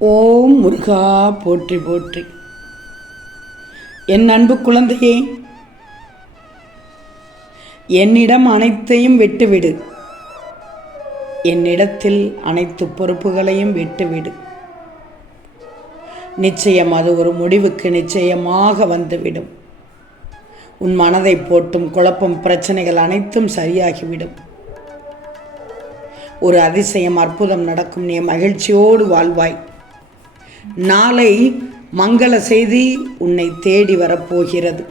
ஓம் முருகா போற்றி போற்றி. என் அன்பு குழந்தையே என்னிடம் அனைத்தையும் விட்டுவிடு. என்னிடத்தில் அனைத்து பொறுப்புகளையும் விட்டுவிடு. நிச்சயம் அது ஒரு முடிவுக்கு நிச்சயமாக வந்துவிடும். உன் மனதை போட்டும் குழப்பம் பிரச்சனைகள் அனைத்தும் சரியாகிவிடும். ஒரு அதிசயம் அற்புதம் நடக்கும். நீ மகிழ்ச்சியோடு வாழ்வாய். நாளை மங்கள செய்தி உன்னை தேடி வரப்போகிறது.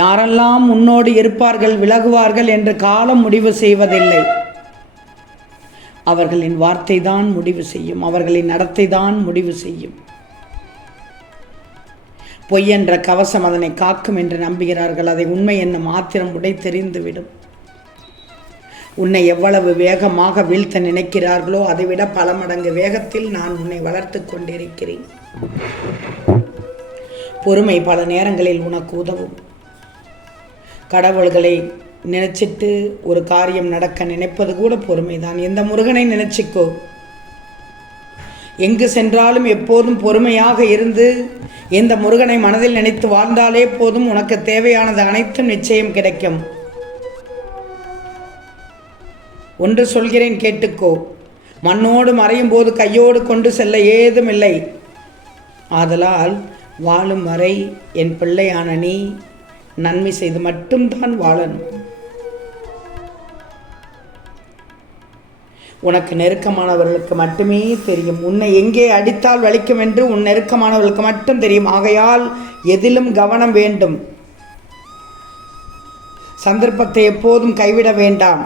யாரெல்லாம் உன்னோடு இருப்பார்கள் விலகுவார்கள் என்று காலம் முடிவு செய்வதில்லை. அவர்களின் வார்த்தை தான் முடிவு செய்யும் அவர்களின் நடத்தை தான் முடிவு செய்யும். பொய் என்ற கவசம் அதனை காக்கும் என்று நம்புகிறார்கள் அதை உண்மை என்ன மாத்திரம் உடை தெரிந்துவிடும் உன்னை எவ்வளவு வேகமாக வீழ்த்த நினைக்கிறார்களோ அதைவிட பல மடங்கு வேகத்தில் நான் உன்னை வளர்த்து கொண்டிருக்கிறேன். பொறுமை பல நேரங்களில் உனக்கு உதவும். கடவுள்களை நினைச்சிட்டு ஒரு காரியம் நடக்க நினைப்பது கூட பொறுமைதான். எந்த முருகனை நினைச்சிக்கோ? எங்கு சென்றாலும் எப்போதும் பொறுமையாக இருந்து எந்த முருகனை மனதில் நினைத்து வாழ்ந்தாலே போதும் உனக்கு தேவையானது அனைத்தும் நிச்சயம் கிடைக்கும். ஒன்று சொல்கிறேன் கேட்டுக்கோ. மண்ணோடு மறையும் போது கையோடு கொண்டு செல்ல ஏதுமில்லை ஆதலால் வாழும் வரை என் பிள்ளையான நீ நன்மை செய்து மட்டும்தான் வாழணும். உனக்கு நெருக்கமானவர்களுக்கு மட்டுமே தெரியும். உன்னை எங்கே அடித்தால் வலிக்கும் என்று உன் நெருக்கமானவர்களுக்கு மட்டும் தெரியும். ஆகையால் எதிலும் கவனம் வேண்டும். சந்தர்ப்பத்தை எப்போதும் கைவிட வேண்டாம்.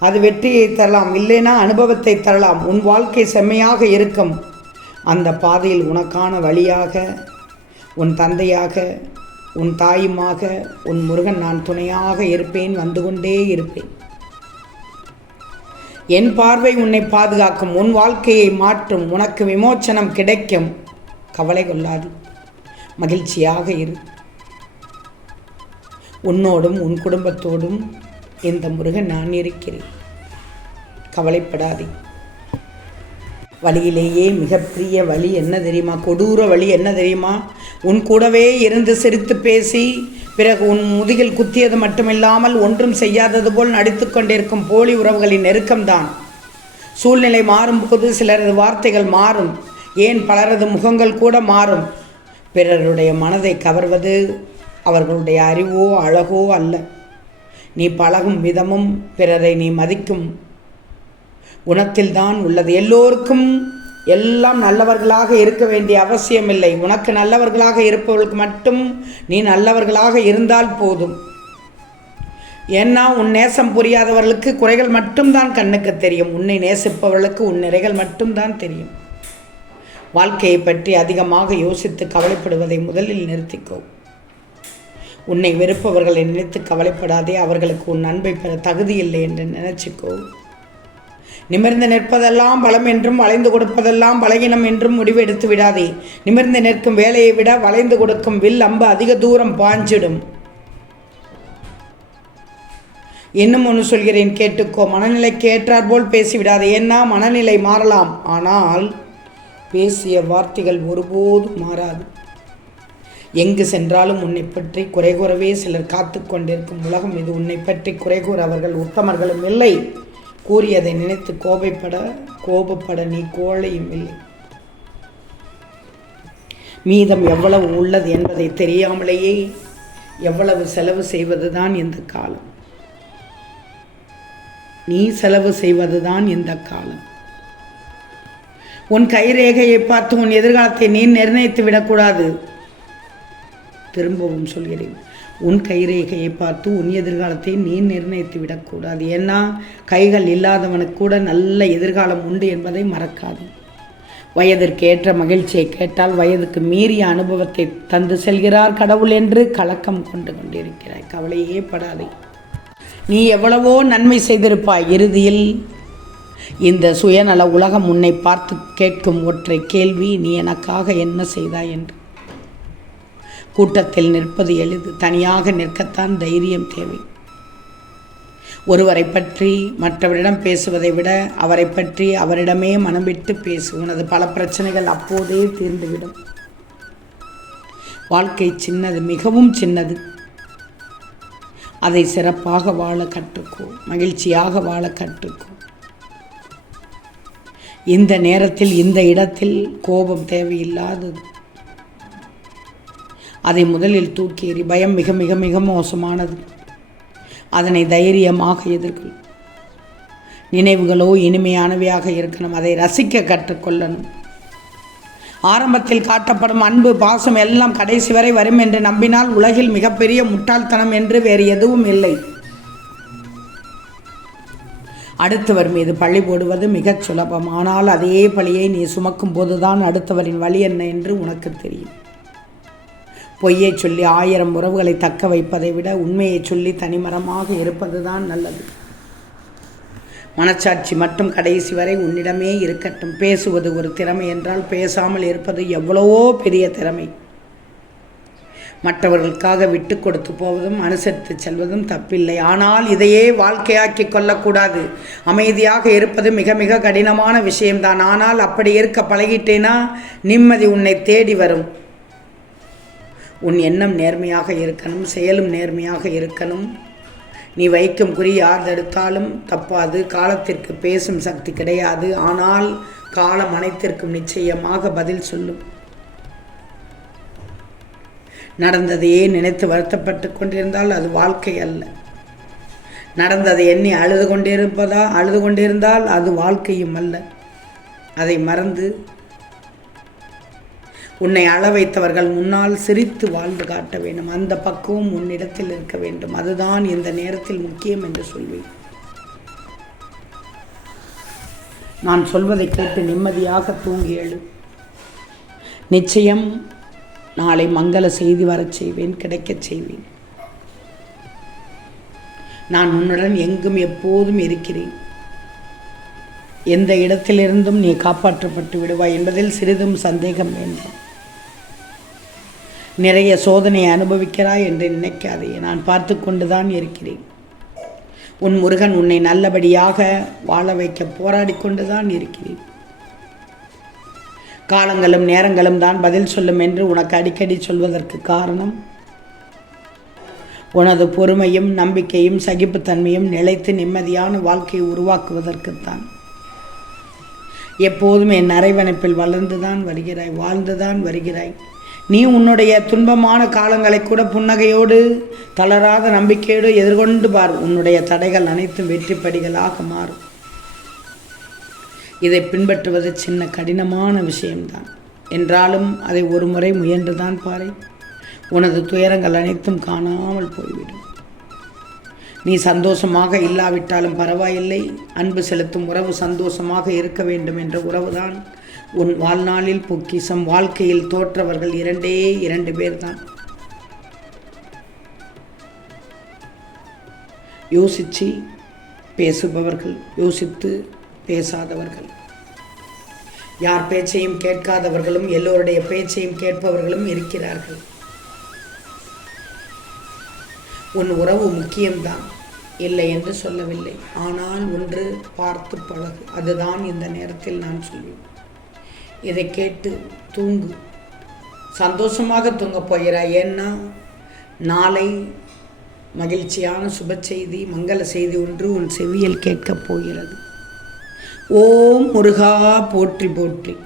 அது வெற்றியை தரலாம் இல்லைனா அனுபவத்தை தரலாம். உன் வாழ்க்கை செம்மையாக இருக்கும். அந்த பாதையில் உனக்கான வழியாக உன் தந்தையாக உன் தாயுமாக உன் முருகன் நான் துணையாக இருப்பேன் வந்து கொண்டே இருப்பேன். என் பார்வை உன்னை பாதுகாக்கும் உன் வாழ்க்கையை மாற்றும் உனக்கு விமோச்சனம் கிடைக்கும். கவலை கொள்ளாது. மகிழ்ச்சியாக இரு. உன்னோடும் உன் குடும்பத்தோடும் இந்த முருகன் நான் இருக்கிறேன். கவலைப்படாதே. வழியிலேயே மிகப்பெரிய வழி என்ன தெரியுமா? கொடூர வழி என்ன தெரியுமா? உன் கூடவே இருந்து சிரித்து பேசி பிறகு உன் முதுகில் குத்தியது மட்டுமில்லாமல் ஒன்றும் செய்யாதது போல் நடித்து கொண்டிருக்கும் போலி உறவுகளின் நெருக்கம்தான். சூழ்நிலை மாறும்போது சிலரது வார்த்தைகள் மாறும். ஏன் பலரது முகங்கள் கூட மாறும்? பிறருடைய மனதை கவர்வது அவர்களுடைய அறிவோ அழகோ அல்ல. நீ பழகும் விதமும் பிறரை நீ மதிக்கும். குணத்தில்தான் உள்ளது எல்லோருக்கும். எல்லாம் நல்லவர்களாக இருக்க வேண்டிய அவசியமில்லை. உனக்கு நல்லவர்களாக இருப்பவர்களுக்கு மட்டும் நீ நல்லவர்களாக இருந்தால் போதும். ஏன்னா உன் நேசம் புரியாதவர்களுக்கு குறைகள் மட்டும்தான் கண்ணுக்கு தெரியும். உன்னை நேசிப்பவர்களுக்கு உன் நிறைகள் மட்டும்தான் தெரியும். வாழ்க்கையை பற்றி அதிகமாக யோசித்து கவலைப்படுவதை முதலில் நிறுத்திக்கோ. உன்னை வெறுப்பவர்களை நினைத்து கவலைப்படாதே அவர்களுக்கு உன் அன்பை பெற தகுதியில்லை என்று நினைச்சிக்கோ. நிமிர்ந்து நிற்பதெல்லாம் பலம் என்றும் வளைந்து கொடுப்பதெல்லாம் பலகீனம் என்றும் முடிவு எடுத்து விடாதே. நிமிர்ந்து நிற்கும் வேலையை விட வளைந்து கொடுக்கும் வில் அம்பு அதிக தூரம் பாஞ்சிடும். இன்னும் ஒன்று சொல்கிறேன் கேட்டுக்கோ. மனநிலைக்கு ஏற்றாற்போல் பேசிவிடாதே. ஏன்னா மனநிலை மாறலாம். ஆனால் பேசிய வார்த்தைகள் ஒருபோதும் மாறாது. எங்கு சென்றாலும் உன்னை பற்றி குறை கூறவே சிலர் காத்து கொண்டிருக்கும் உலகம் இது. உன்னை பற்றி குறை கூற அவர்கள் உத்தமர்களும் இல்லை. கூறியதை நினைத்து கோபப்பட கோபப்பட நீ கோழையும் இல்லை. மீதம் எவ்வளவு உள்ளது என்பதை தெரியாமலேயே எவ்வளவு செலவு செய்வதுதான் இந்த காலம். நீ செலவு செய்வதுதான் இந்த காலம். உன் கைரேகையை பார்த்து உன் எதிர்காலத்தை நீ நிர்ணயித்து விடக்கூடாது. திரும்பவும் சொல்கிறேன். உன் கைரேகையை பார்த்து உன் எதிர்காலத்தை நீ நிர்ணயித்து விடக்கூடாது. ஏன்னா கைகள் இல்லாதவனுக்கு கூட நல்ல எதிர்காலம் உண்டு என்பதை மறக்காது. வயதிற்கு ஏற்ற மகிழ்ச்சியை கேட்டால் வயதுக்கு மீறிய அனுபவத்தை தந்து செல்கிறார் கடவுள் என்று கலக்கம் கொண்டு கொண்டிருக்கிறாய். கவலையே படாதே. நீ எவ்வளவோ நன்மை செய்திருப்பாய் இறுதியில். இந்த சுயநல உலகம் உன்னை பார்த்து கேட்கும் ஒற்றை கேள்வி நீ எனக்காக என்ன செய்தாய் என்று. கூட்டத்தில் நிற்பது எளிது. தனியாக நிற்கத்தான் தைரியம் தேவை. ஒருவரை பற்றி மற்றவரிடம் பேசுவதை விட அவரை பற்றி அவரிடமே மனம் விட்டு பேசு உனது பல பிரச்சனைகள் அப்போதே தீர்ந்துவிடும். வாழ்க்கை சின்னது மிகவும் சின்னது. அதை சிறப்பாக வாழ கற்றுக்கோ மகிழ்ச்சியாக வாழ கற்றுக்கோ. இந்த நேரத்தில் இந்த இடத்தில் கோபம் தேவையில்லாதது. அதை முதலில் தூக்கி எறி பயம் மிக மிக மிக மோசமானது. அதனை தைரியமாக எதிர்கொள் நினைவுகளோ இனிமையானவையாக இருக்கணும். அதை ரசிக்க கற்றுக்கொள்ளணும். ஆரம்பத்தில் காட்டப்படும் அன்பு பாசம் எல்லாம் கடைசி வரை வரும் என்று நம்பினால் உலகில் மிகப்பெரிய முட்டாள்தனம் என்று வேறு எதுவும் இல்லை. அடுத்தவர் மீது பழி போடுவது மிகச் சுலபம். ஆனால் அதே பழியை நீ சுமக்கும் போதுதான் அடுத்தவரின் வழி என்ன என்று உனக்கு தெரியும். பொய்யை சொல்லி ஆயிரம் உறவுகளை தக்க வைப்பதை விட உண்மையை சொல்லி தனிமரமாக இருப்பதுதான் நல்லது. மனச்சாட்சி மட்டும் கடைசி வரை உன்னிடமே இருக்கட்டும். பேசுவது ஒரு திறமை என்றால் பேசாமல் இருப்பது எவ்வளவோ பெரிய திறமை. மற்றவர்களுக்காக விட்டு கொடுத்து போவதும் அனுசரித்து செல்வதும் தப்பில்லை. ஆனால் இதையே வாழ்க்கையாக்கி கொள்ளக்கூடாது. அமைதியாக இருப்பது மிக மிக கடினமான விஷயம்தான். ஆனால் அப்படி இருக்க பழகிட்டேனா நிம்மதி உன்னை தேடி வரும். உன் எண்ணம் நேர்மையாக இருக்கணும் செயலும் நேர்மையாக இருக்கணும். நீ வைக்கும் குறி யார் தடுத்தாலும் தப்பாது. காலத்திற்கு பேசும் சக்தி கிடையாது. ஆனால் காலம் அனைத்திற்கும் நிச்சயமாக பதில் சொல்லும். நடந்ததையே நினைத்து வருத்தப்பட்டு கொண்டிருந்தால் அது வாழ்க்கை அல்ல. நடந்ததை எண்ணி அழுது கொண்டிருப்பதா அழுது கொண்டிருந்தால் அது வாழ்க்கையும் அல்ல. அதை மறந்து உன்னை அளவைத்தவர்கள் முன்னால் சிரித்து வாழ்ந்து காட்ட வேண்டும். அந்த பக்குவம் உன்னிடத்தில் இருக்க வேண்டும். அதுதான் இந்த நேரத்தில் முக்கியம் என்று சொல்வேன். நான் சொல்வதை கேட்டு நிம்மதியாக தூங்கி எழு. நிச்சயம் நாளை மங்கள செய்தி வரச் செய்வேன் கிடைக்கச் செய்வேன். நான் உன்னுடன் எங்கும் எப்போதும் இருக்கிறேன். எந்த இடத்திலிருந்தும் நீ காப்பாற்றப்பட்டு விடுவாய் என்பதில் சிறிதும் சந்தேகம் வேண்டும். நிறைய சோதனை அனுபவிக்கிறாய் என்று நினைக்காதே. நான் பார்த்து கொண்டுதான் இருக்கிறேன். உன் முருகன் உன்னை நல்லபடியாக வாழ வைக்க போராடி கொண்டுதான் இருக்கிறேன். காலங்களும் நேரங்களும் தான் பதில் சொல்லும் என்று உனக்கு அடிக்கடி சொல்வதற்கு காரணம்? உனது பொறுமையும் நம்பிக்கையும் சகிப்புத்தன்மையும் நிலைத்து நிம்மதியான வாழ்க்கையை உருவாக்குவதற்குத்தான். எப்போதும் என் அரைவணைப்பில் வளர்ந்துதான் வருகிறாய் வாழ்ந்துதான் வருகிறாய். நீ உன்னுடைய துன்பமான காலங்களை கூட புன்னகையோடு தளராத நம்பிக்கையோடு எதிர்கொண்டு பார். உன்னுடைய தடைகள் அனைத்தும் வெற்றிப்படிகளாக மாறும். இதை பின்பற்றுவது சின்ன கடினமான விஷயம்தான். என்றாலும் அதை ஒரு முறை முயன்றுதான் பாரு உனது துயரங்கள் அனைத்தும் காணாமல் போய்விடும். நீ சந்தோஷமாக இல்லாவிட்டாலும் பரவாயில்லை. அன்பு செலுத்தும் உறவு சந்தோஷமாக இருக்க வேண்டும் என்ற உறவுதான் உன் வாழ்நாளில் பொக்கிசம் வாழ்க்கையில் தோற்றவர்கள் இரண்டே இரண்டு பேர்தான். யோசித்து பேசுபவர்கள் யோசித்து பேசாதவர்கள். யார் பேச்சையும் கேட்காதவர்களும் எல்லோருடைய பேச்சையும் கேட்பவர்களும் இருக்கிறார்கள். உன் உறவு முக்கியம்தான் இல்லை என்று சொல்லவில்லை. ஆனால் ஒன்று பார்த்து பழகு அதுதான் இந்த நேரத்தில் நான் சொல்வேன். இதை கேட்டு தூங்கு. சந்தோஷமாக தூங்க போகிறாய். ஏன்னா நாளை மகிழ்ச்சியான சுப செய்தி மங்கள செய்தி ஒன்று உன் செவியில் கேட்கப் போகிறது. ஓம் முருகா போற்றி போற்றி.